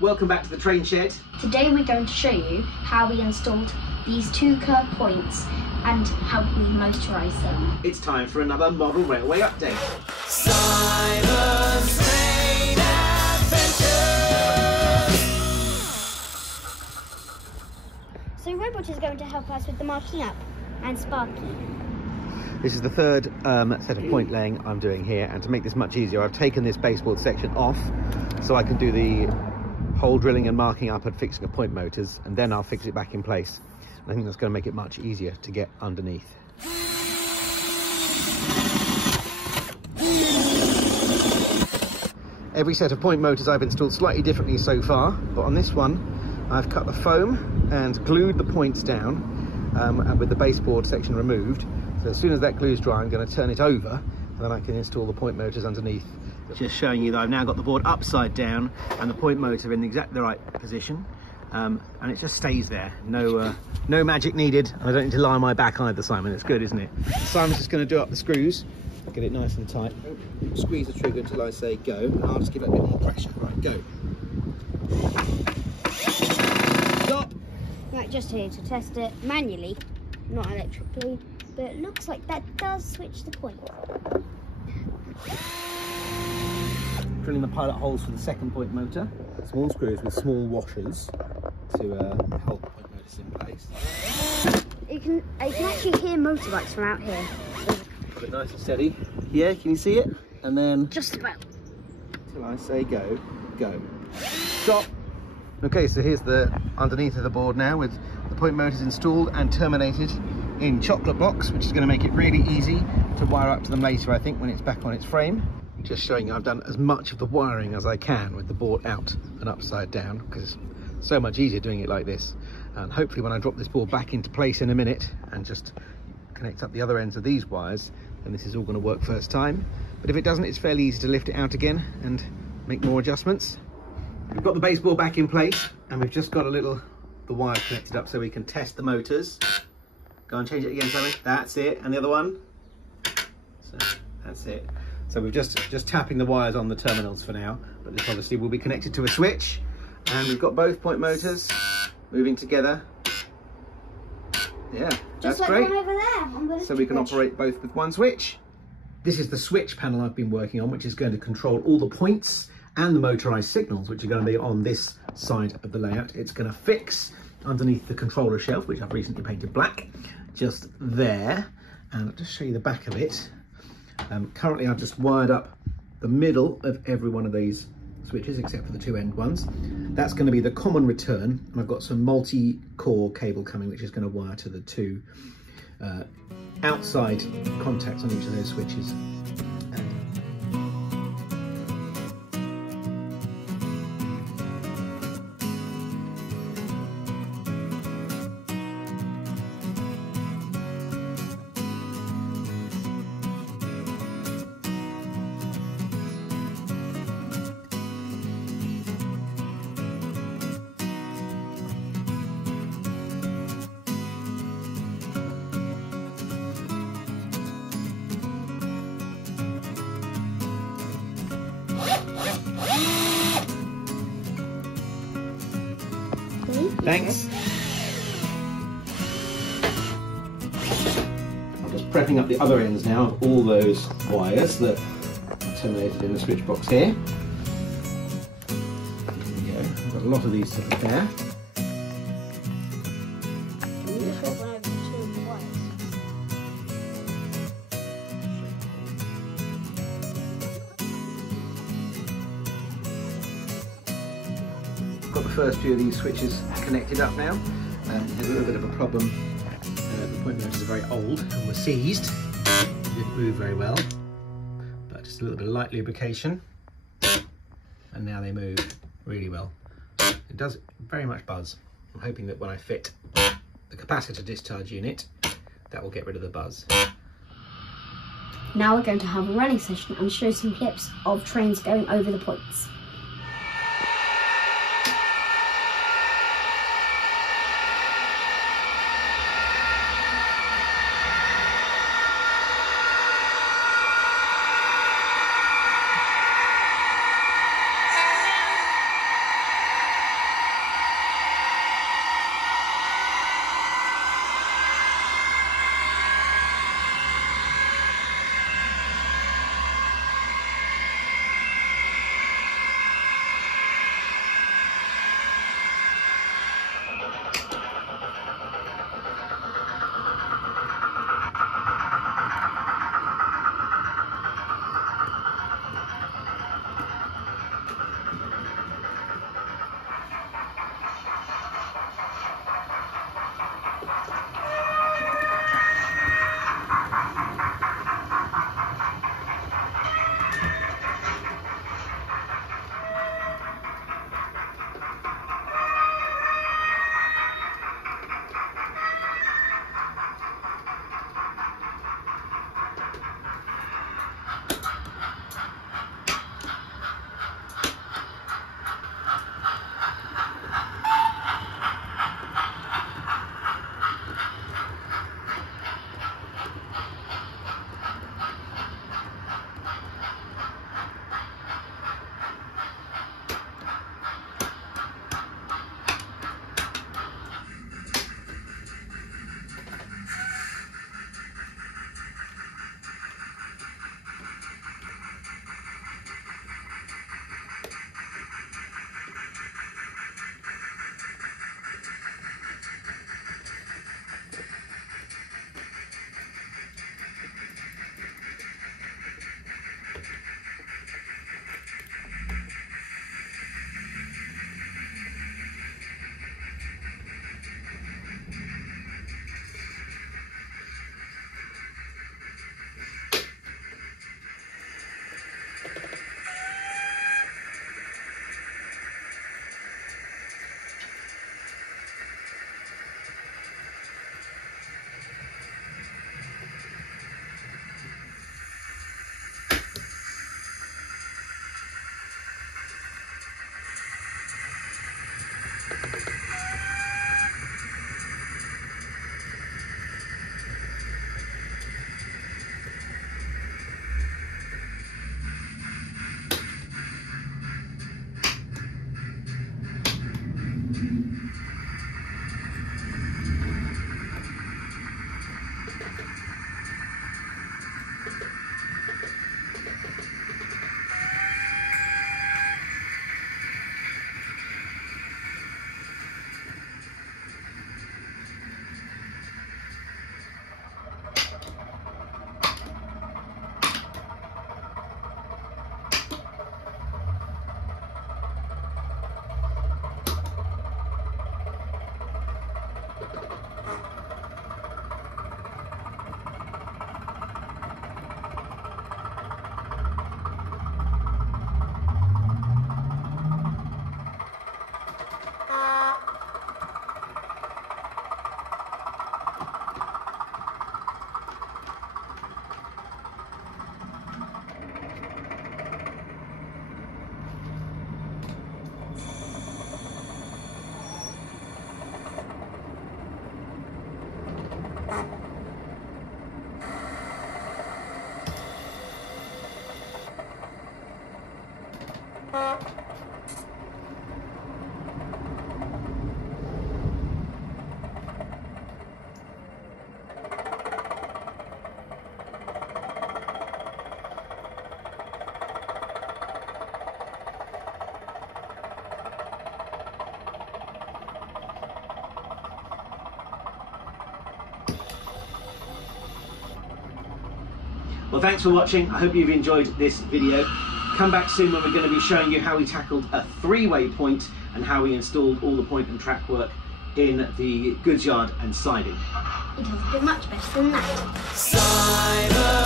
welcome back to the train shed. Today we're going to show you how we installed these two curved points and how we motorised them. It's time for another model railway update. Simon's Train Adventures! So Robot is going to help us with the marking up and Sparky. This is the third set of point laying I'm doing here, and to make this much easier I've taken this baseboard section off so I can do the hole drilling and marking up and fixing of point motors, and then I'll fix it back in place. I think that's going to make it much easier to get underneath. Every set of point motors I've installed slightly differently so far, but on this one I've cut the foam and glued the points down and with the baseboard section removed. So as soon as that glue's dry, I'm going to turn it over and then I can install the point motors underneath. Just showing you that I've now got the board upside down and the point motor in exactly the right position, and it just stays there. No magic needed. I don't need to lie on my back either, Simon. It's good, isn't it? Simon's just going to do up the screws, get it nice and tight. Squeeze the trigger until I say go, and I'll just give it a bit more pressure. Right, go. Stop. Right, just here to test it manually, not electrically, but it looks like that does switch the point. Drilling the pilot holes for the second point motor. Small screws with small washers to hold the point motors in place. You can actually hear motorbikes from out here. Put it nice and steady. Yeah, can you see it? And then Just about. till I say go, go. Stop. Okay, so here's the underneath of the board now with the point motors installed and terminated in chocolate blocks, which is going to make it really easy to wire up to them later, I think, when it's back on its frame. Just showing you I've done as much of the wiring as I can with the board out and upside down, because it's so much easier doing it like this. And hopefully when I drop this board back into place in a minute and just connect up the other ends of these wires, then this is all going to work first time. But if it doesn't, it's fairly easy to lift it out again and make more adjustments. We've got the baseboard back in place and we've just got the wire connected up so we can test the motors. Go and change it again, Simon. That's it. And the other one. So that's it. So we're just tapping the wires on the terminals for now, but this obviously will be connected to a switch, and we've got both point motors moving together. Yeah, that's like great. One over there. So we can operate both with one switch. This is the switch panel I've been working on, which is going to control all the points and the motorised signals, which are going to be on this side of the layout. It's going to fix underneath the controller shelf, which I've recently painted black, just there. And I'll just show you the back of it. Currently I've just wired up the middle of every one of these switches except for the two end ones. That's going to be the common return, and I've got some multi-core cable coming which is going to wire to the two outside contacts on each of those switches. Thanks. I'm just prepping up the other ends now of all those wires that are terminated in the switch box here. Here we go. I've got a lot of these to prepare. Got the first few of these switches connected up now. Had a little bit of a problem. The point motors are very old and were seized. They didn't move very well, but just a little bit of light lubrication, and now they move really well. It does very much buzz. I'm hoping that when I fit the capacitor discharge unit, that will get rid of the buzz. Now we're going to have a running session and show some clips of trains going over the points. Well, thanks for watching. I hope you've enjoyed this video. Come back soon when we're going to be showing you how we tackled a three-way point and how we installed all the point and track work in the goods yard and siding. It has been much better than that. Simon.